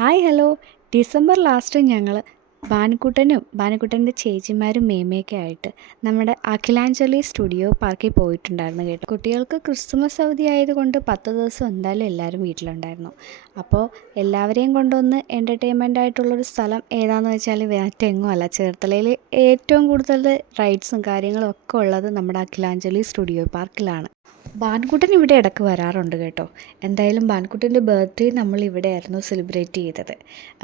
Hi hello. December last ഞങ്ങൾ ബാനുക്കുട്ടൻ്റെ ചേച്ചിമാരും മേമയൊക്കെ ആയിട്ട് നമ്മുടെ അഖിലാഞ്ജലി സ്റ്റുഡിയോ പാർക്കിൽ പോയിട്ടുണ്ടായിരുന്നു കേട്ടോ. കുട്ടികൾക്ക് ക്രിസ്തുമസ് അവധി ആയതുകൊണ്ട് 10 ദിവസം എന്തായാലും എല്ലാവരും വീട്ടിലുണ്ടായിരുന്നു. അപ്പോൾ എല്ലാവരെയും കൊണ്ടൊന്ന് എൻ്റർടൈൻമെൻ്റ് ആയിട്ടുള്ളൊരു സ്ഥലം ഏതാണെന്ന് വെച്ചാൽ മറ്റെങ്ങും അല്ല, ചേർത്തലയിൽ ഏറ്റവും കൂടുതൽ റൈഡ്സും കാര്യങ്ങളും ഒക്കെ ഉള്ളത് നമ്മുടെ അഖിലാഞ്ജലി സ്റ്റുഡിയോ പാർക്കിലാണ്. ബാൻകുട്ടൻ ഇവിടെ ഇടയ്ക്ക് വരാറുണ്ട് കേട്ടോ. എന്തായാലും ബാൻകുട്ടൻ്റെ ബർത്ത്ഡേ നമ്മൾ ഇവിടെയായിരുന്നു സെലിബ്രേറ്റ് ചെയ്തത്.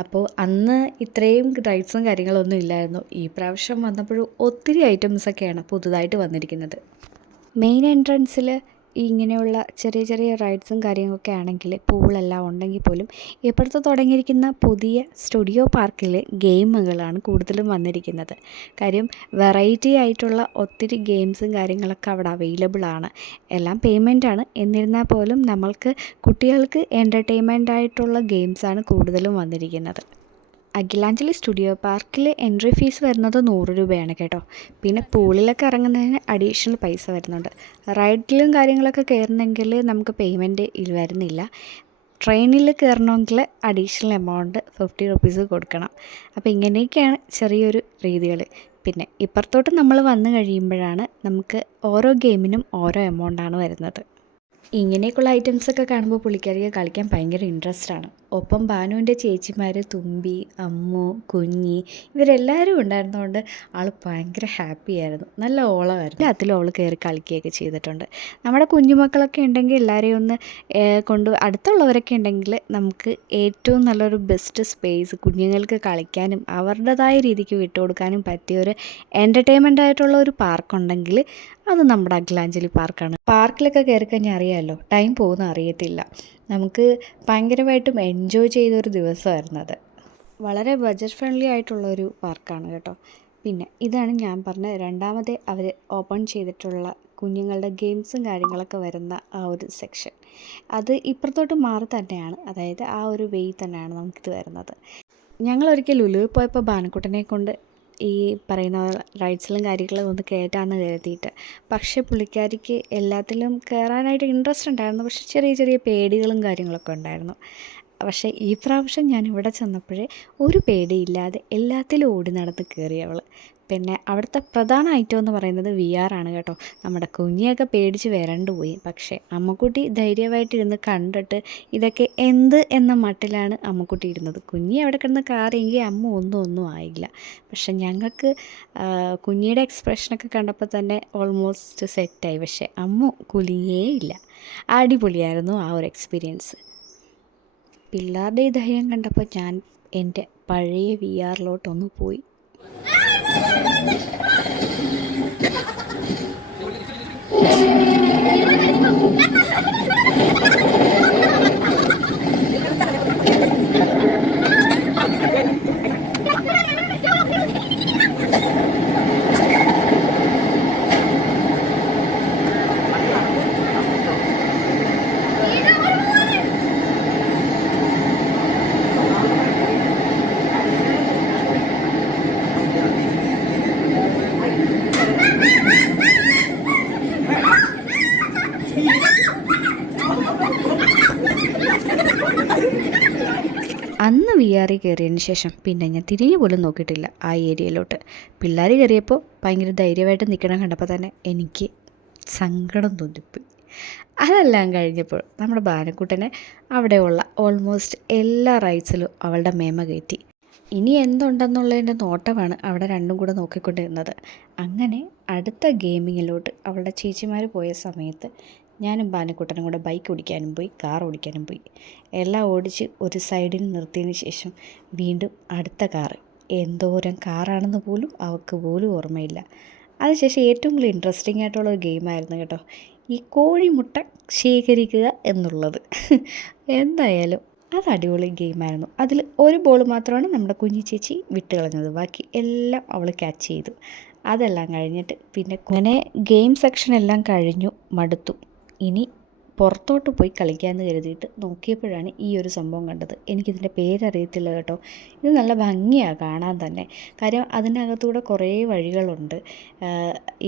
അപ്പോൾ അന്ന് ഇത്രയും റൈഡ്സും കാര്യങ്ങളൊന്നും ഇല്ലായിരുന്നു. ഈ പ്രാവശ്യം വന്നപ്പോഴും ഒത്തിരി ഐറ്റംസൊക്കെയാണ് പുതുതായിട്ട് വന്നിരിക്കുന്നത്. മെയിൻ എൻട്രൻസിൽ ഇങ്ങനെയുള്ള ചെറിയ ചെറിയ റൈഡ്സും കാര്യങ്ങളൊക്കെ ആണെങ്കിൽ പൂളെല്ലാം ഉണ്ടെങ്കിൽ പോലും ഇപ്പോഴത്തെ തുടങ്ങിയിരിക്കുന്ന പുതിയ സ്റ്റുഡിയോ പാർക്കിൽ ഗെയിമുകളാണ് കൂടുതലും വന്നിരിക്കുന്നത്. കാര്യം വെറൈറ്റി ആയിട്ടുള്ള ഒത്തിരി ഗെയിംസും കാര്യങ്ങളൊക്കെ അവിടെ അവൈലബിൾ ആണ്. എല്ലാം പേയ്മെൻറ്റാണ്. എന്നിരുന്നാൽ പോലും നമ്മൾക്ക് കുട്ടികൾക്ക് എൻ്റർടൈൻമെൻ്റ് ആയിട്ടുള്ള ഗെയിംസാണ് കൂടുതലും വന്നിരിക്കുന്നത്. അഖിലാഞ്ജലി സ്റ്റുഡിയോ പാർക്കിൽ എൻട്രി ഫീസ് വരുന്നത് 100 രൂപയാണ് കേട്ടോ. പിന്നെ പൂളിലൊക്കെ ഇറങ്ങുന്നതിന് അഡീഷണൽ പൈസ വരുന്നുണ്ട്. റൈഡിലും കാര്യങ്ങളൊക്കെ കയറണമെങ്കിൽ നമുക്ക് പേയ്മെൻറ്റ് വരുന്നില്ല. ട്രെയിനിൽ കയറണമെങ്കിൽ അഡീഷണൽ എമൗണ്ട് 50 റുപ്പീസ് കൊടുക്കണം. അപ്പോൾ ഇങ്ങനെയൊക്കെയാണ് ചെറിയൊരു രീതികൾ. പിന്നെ ഇപ്പുറത്തോട്ട് നമ്മൾ വന്നു കഴിയുമ്പോഴാണ് നമുക്ക് ഓരോ ഗെയിമിനും ഓരോ എമൗണ്ടാണ് വരുന്നത്. ഇങ്ങനെയൊക്കെയുള്ള ഐറ്റംസൊക്കെ കാണുമ്പോൾ പുള്ളിക്കാരിക്ക് കളിക്കാൻ ഭയങ്കര ഇൻട്രസ്റ്റാണ്. ഒപ്പം ഭാനുവിൻ്റെ ചേച്ചിമാർ തുമ്പി, അമ്മു, കുഞ്ഞി ഇവരെല്ലാവരും ഉണ്ടായിരുന്നതുകൊണ്ട് ആൾ ഭയങ്കര ഹാപ്പിയായിരുന്നു. നല്ല ഓളമായിരുന്നു. അതിലും അവൾ കയറി കളിക്കുകയൊക്കെ ചെയ്തിട്ടുണ്ട്. നമ്മുടെ കുഞ്ഞുമക്കളൊക്കെ ഉണ്ടെങ്കിൽ എല്ലാവരെയും ഒന്ന് അടുത്തുള്ളവരൊക്കെ ഉണ്ടെങ്കിൽ നമുക്ക് ഏറ്റവും നല്ലൊരു ബെസ്റ്റ് സ്പേസ് കുഞ്ഞുങ്ങൾക്ക് കളിക്കാനും അവരുടേതായ രീതിക്ക് വിട്ടുകൊടുക്കാനും പറ്റിയൊരു എൻ്റർടൈൻമെൻ്റ് ആയിട്ടുള്ള ഒരു പാർക്കുണ്ടെങ്കിൽ അത് നമ്മുടെ അഖിലാഞ്ജലി പാർക്കാണ്. പാർക്കിലൊക്കെ കയറിക്കഴിഞ്ഞാൽ അറിയാമല്ലോ, ടൈം പോകുന്ന അറിയത്തില്ല. നമുക്ക് ഭയങ്കരമായിട്ടും എൻജോയ് ചെയ്തൊരു ദിവസമായിരുന്നു അത്. വളരെ ബഡ്ജറ്റ് ഫ്രണ്ട്ലി ആയിട്ടുള്ളൊരു പാർക്കാണ് കേട്ടോ. പിന്നെ ഇതാണ് ഞാൻ പറഞ്ഞ രണ്ടാമത്തെ അവർ ഓപ്പൺ ചെയ്തിട്ടുള്ള കുഞ്ഞുങ്ങളുടെ ഗെയിംസും കാര്യങ്ങളൊക്കെ വരുന്ന ആ ഒരു സെക്ഷൻ. അത് ഇപ്പുറത്തോട്ട് മാറി തന്നെയാണ്, അതായത് ആ ഒരു വെയിൽ തന്നെയാണ് നമുക്കിത് വരുന്നത്. ഞങ്ങളൊരിക്കൽ ലുലുവിൽ പോയപ്പോൾ ബാനക്കുട്ടനെ കൊണ്ട് ഈ പറയുന്ന റൈഡ്സിലും കാര്യങ്ങളും ഒന്ന് കയറ്റാമെന്ന് കരുതിയിട്ട്, പക്ഷേ പുള്ളിക്കാരിക്ക് എല്ലാത്തിലും കയറാനായിട്ട് ഇൻട്രസ്റ്റ് ഉണ്ടായിരുന്നു. പക്ഷേ ചെറിയ ചെറിയ പേടികളും കാര്യങ്ങളൊക്കെ ഉണ്ടായിരുന്നു. പക്ഷേ ഈ പ്രാവശ്യം ഞാൻ ഇവിടെ ചെന്നപ്പോഴേ ഒരു പേടിയില്ലാതെ എല്ലാത്തിലും ഓടി നടന്ന് കയറി അവൾ. പിന്നെ അവിടുത്തെ പ്രധാന ഐറ്റം എന്ന് പറയുന്നത് VR ആണ് കേട്ടോ. നമ്മുടെ കുഞ്ഞിയൊക്കെ പേടിച്ച് വരണ്ടു പോയി. പക്ഷേ അമ്മക്കുട്ടി ധൈര്യമായിട്ടിരുന്ന് കണ്ടിട്ട് ഇതൊക്കെ എന്ത് എന്ന മട്ടിലാണ് അമ്മക്കുട്ടി ഇരുന്നത്. കുഞ്ഞി അവിടെ കിടന്ന് കാറിയെങ്കിൽ അമ്മ ഒന്നും ആയില്ല. പക്ഷെ ഞങ്ങൾക്ക് കുഞ്ഞിയുടെ എക്സ്പ്രഷനൊക്കെ കണ്ടപ്പോൾ തന്നെ ഓൾമോസ്റ്റ് സെറ്റായി. പക്ഷേ അമ്മ കുലുങ്ങിയേ ഇല്ല. അടിപൊളിയായിരുന്നു ആ ഒരു എക്സ്പീരിയൻസ്. പിള്ളേരുടെ ഈ ധൈര്യം കണ്ടപ്പോൾ ഞാൻ എൻ്റെ പഴയ VR-ലോട്ടൊന്ന് പോയി. അന്ന് VR കയറിയതിന് ശേഷം പിന്നെ ഞാൻ തിരിഞ്ഞു പോലും നോക്കിയിട്ടില്ല ആ ഏരിയയിലോട്ട്. പിള്ളേർ കയറിയപ്പോൾ ഭയങ്കര ധൈര്യമായിട്ട് നിൽക്കണം കണ്ടപ്പോൾ തന്നെ എനിക്ക് സങ്കടം തോന്നിപ്പോയി. അതെല്ലാം കഴിഞ്ഞപ്പോൾ നമ്മുടെ ബാനക്കുട്ടനെ അവിടെയുള്ള ഓൾമോസ്റ്റ് എല്ലാ റൈഡ്സിലും അവളുടെ മേമ കയറ്റി. ഇനി എന്തുണ്ടെന്നുള്ളതിൻ്റെ നോട്ടമാണ് അവിടെ രണ്ടും കൂടെ നോക്കിക്കൊണ്ടിരുന്നത്. അങ്ങനെ അടുത്ത ഗെയിമിങ്ങിലോട്ട് അവളുടെ ചേച്ചിമാർ പോയ സമയത്ത് ഞാനും ബാനക്കുട്ടനും കൂടെ ബൈക്ക് ഓടിക്കാനും പോയി, കാർ ഓടിക്കാനും പോയി. എല്ലാം ഓടിച്ച് ഒരു സൈഡിൽ നിർത്തിയതിന് ശേഷം വീണ്ടും അടുത്ത കാറ്. എന്തോരം കാറാണെന്ന് പോലും അവൾക്ക് പോലും ഓർമ്മയില്ല. അതിനുശേഷം ഏറ്റവും കൂടുതൽ ഇൻട്രസ്റ്റിംഗ് ആയിട്ടുള്ളൊരു ഗെയിമായിരുന്നു കേട്ടോ, ഈ കോഴിമുട്ട ശേഖരിക്കുക എന്നുള്ളത്. എന്തായാലും അത് അടിപൊളി ഗെയിമായിരുന്നു. അതിൽ ഒരു ബോൾ മാത്രമാണ് നമ്മുടെ കുഞ്ഞി ചേച്ചി വിട്ട് കളഞ്ഞത്, ബാക്കി എല്ലാം അവൾ ക്യാച്ച് ചെയ്തു. അതെല്ലാം കഴിഞ്ഞിട്ട് പിന്നെ അങ്ങനെ ഗെയിം സെക്ഷൻ എല്ലാം കഴിഞ്ഞു, മടുത്തു. ഇനി പുറത്തോട്ട് പോയി കളിക്കാമെന്ന് കരുതിയിട്ട് നോക്കിയപ്പോഴാണ് ഈ ഒരു സംഭവം കണ്ടത്. എനിക്കിതിൻ്റെ പേരറിയത്തില്ല കേട്ടോ. ഇത് നല്ല ഭംഗിയാണ് കാണാൻ തന്നെ. കാര്യം അതിനകത്തൂടെ കുറേ വഴികളുണ്ട്.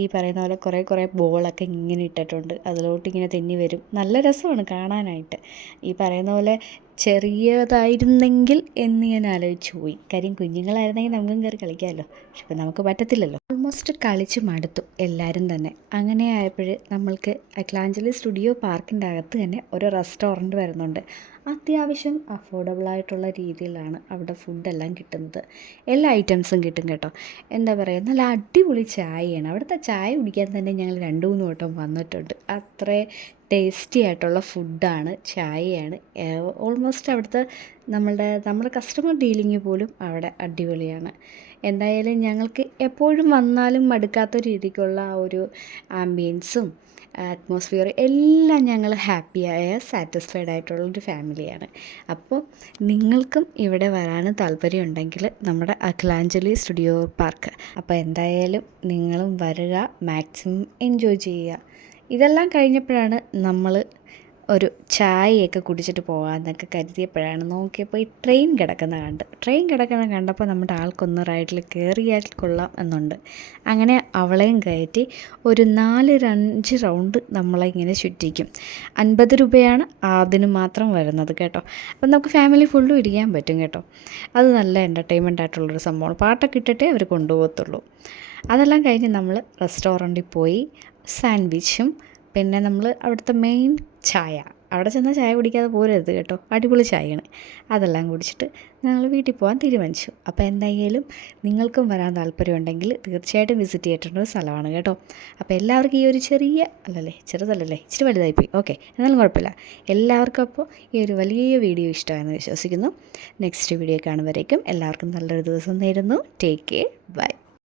ഈ പറയുന്ന പോലെ കുറേ ബോളൊക്കെ ഇങ്ങനെ ഇട്ടിട്ടുണ്ട്. അതിലോട്ട് ഇങ്ങനെ തെന്നി വരും. നല്ല രസമാണ് കാണാനായിട്ട്. ഈ പറയുന്ന പോലെ ചെറിയതായിരുന്നെങ്കിൽ എന്ന് ഞാൻ ആലോചിച്ചു പോയി. കാര്യം കുഞ്ഞുങ്ങളായിരുന്നെങ്കിൽ നമുക്കും കയറി കളിക്കാമല്ലോ. പക്ഷെ ഇപ്പം നമുക്ക് പറ്റത്തില്ലല്ലോ. ഓൾമോസ്റ്റ് കളിച്ച് മടുത്തു എല്ലാവരും തന്നെ. അങ്ങനെ ആയപ്പോൾ നമ്മൾക്ക് അക്ലാഞ്ചലി സ്റ്റുഡിയോ പാർക്കിൻ്റെ അകത്ത് തന്നെ ഒരു റെസ്റ്റോറൻറ്റ് വരുന്നുണ്ട്. അത്യാവശ്യം അഫോർഡബിളായിട്ടുള്ള രീതിയിലാണ് അവിടെ ഫുഡെല്ലാം കിട്ടുന്നത്. എല്ലാ ഐറ്റംസും കിട്ടും കേട്ടോ. എന്താ പറയുക, നല്ല അടിപൊളി ചായയാണ്. അവിടുത്തെ ചായ കുടിക്കാൻ തന്നെ ഞങ്ങൾ 2-3 വട്ടം വന്നിട്ടുണ്ട്. അത്ര ടേസ്റ്റി ആയിട്ടുള്ള ഫുഡാണ്, ചായയാണ്. ഓൾമോസ്റ്റ് അവിടുത്തെ നമ്മുടെ കസ്റ്റമർ ഡീലിംഗ് പോലും അവിടെ അടിപൊളിയാണ്. എന്തായാലും ഞങ്ങൾക്ക് എപ്പോഴും വന്നാലും മടുക്കാത്ത രീതിക്കുള്ള ആ ഒരു ആംബിയൻസും അറ്റ്മോസ്ഫിയർ എല്ലാം ഞങ്ങൾ ഹാപ്പിയായ സാറ്റിസ്ഫൈഡ് ആയിട്ടുള്ളൊരു ഫാമിലിയാണ്. അപ്പോൾ നിങ്ങൾക്കും ഇവിടെ വരാൻ താല്പര്യമുണ്ടെങ്കിൽ നമ്മുടെ അഖിലാഞ്ജലി സ്റ്റുഡിയോ പാർക്ക്. അപ്പോൾ എന്തായാലും നിങ്ങളും വരിക, മാക്സിമം എൻജോയ് ചെയ്യുക. ഇതെല്ലാം കഴിഞ്ഞപ്പോഴാണ് നമ്മൾ ഒരു ചായയൊക്കെ കുടിച്ചിട്ട് പോകാമെന്നൊക്കെ കരുതിയപ്പോഴാണ് നോക്കിയപ്പോൾ ഈ ട്രെയിൻ കിടക്കുന്ന കണ്ടപ്പോൾ നമ്മുടെ ആൾക്കൊന്ന് റൈഡിൽ കയറിയാൽ കൊള്ളാം എന്നുണ്ട്. അങ്ങനെ അവളെയും കയറ്റി ഒരു 4-5 റൗണ്ട് നമ്മളെ ഇങ്ങനെ ചുറ്റിക്കും. 50 രൂപയാണ് അതിന് മാത്രം വരുന്നത് കേട്ടോ. അപ്പം നമുക്ക് ഫാമിലി ഫുള്ളും ഇരിക്കാൻ പറ്റും കേട്ടോ. അത് നല്ല എൻ്റർടൈൻമെൻ്റ് ആയിട്ടുള്ളൊരു സംഭവമാണ്. പാട്ടൊക്കെ ഇട്ടിട്ടേ അവർ കൊണ്ടുപോകത്തുള്ളൂ. അതെല്ലാം കഴിഞ്ഞ് നമ്മൾ റെസ്റ്റോറൻറ്റിൽ പോയി സാൻഡ്വിച്ചും പിന്നെ നമ്മൾ അവിടുത്തെ മെയിൻ ചായ, അവിടെ ചെന്നാൽ ചായ കുടിക്കാതെ പോരരുത് കേട്ടോ, അടിപൊളി ചായയാണ്. അതെല്ലാം കുടിച്ചിട്ട് ഞങ്ങൾ വീട്ടിൽ പോകാൻ തീരുമാനിച്ചു. അപ്പോൾ എന്തായാലും നിങ്ങൾക്കും വരാൻ താല്പര്യമുണ്ടെങ്കിൽ തീർച്ചയായിട്ടും വിസിറ്റ് ചെയ്തിട്ടുള്ള ഒരു സ്ഥലമാണ് കേട്ടോ. അപ്പോൾ എല്ലാവർക്കും ഈ ഒരു ചെറുതല്ലല്ലേ, ഇച്ചിരി വലുതായിപ്പോയി, ഓക്കെ, എന്നാലും കുഴപ്പമില്ല. എല്ലാവർക്കും അപ്പോൾ ഈ ഒരു വലിയ വീഡിയോ ഇഷ്ടമായെന്ന് വിശ്വസിക്കുന്നു. നെക്സ്റ്റ് വീഡിയോ കാണുമ്പോഴേക്കും എല്ലാവർക്കും നല്ലൊരു ദിവസം നേരുന്നു. Take care, by.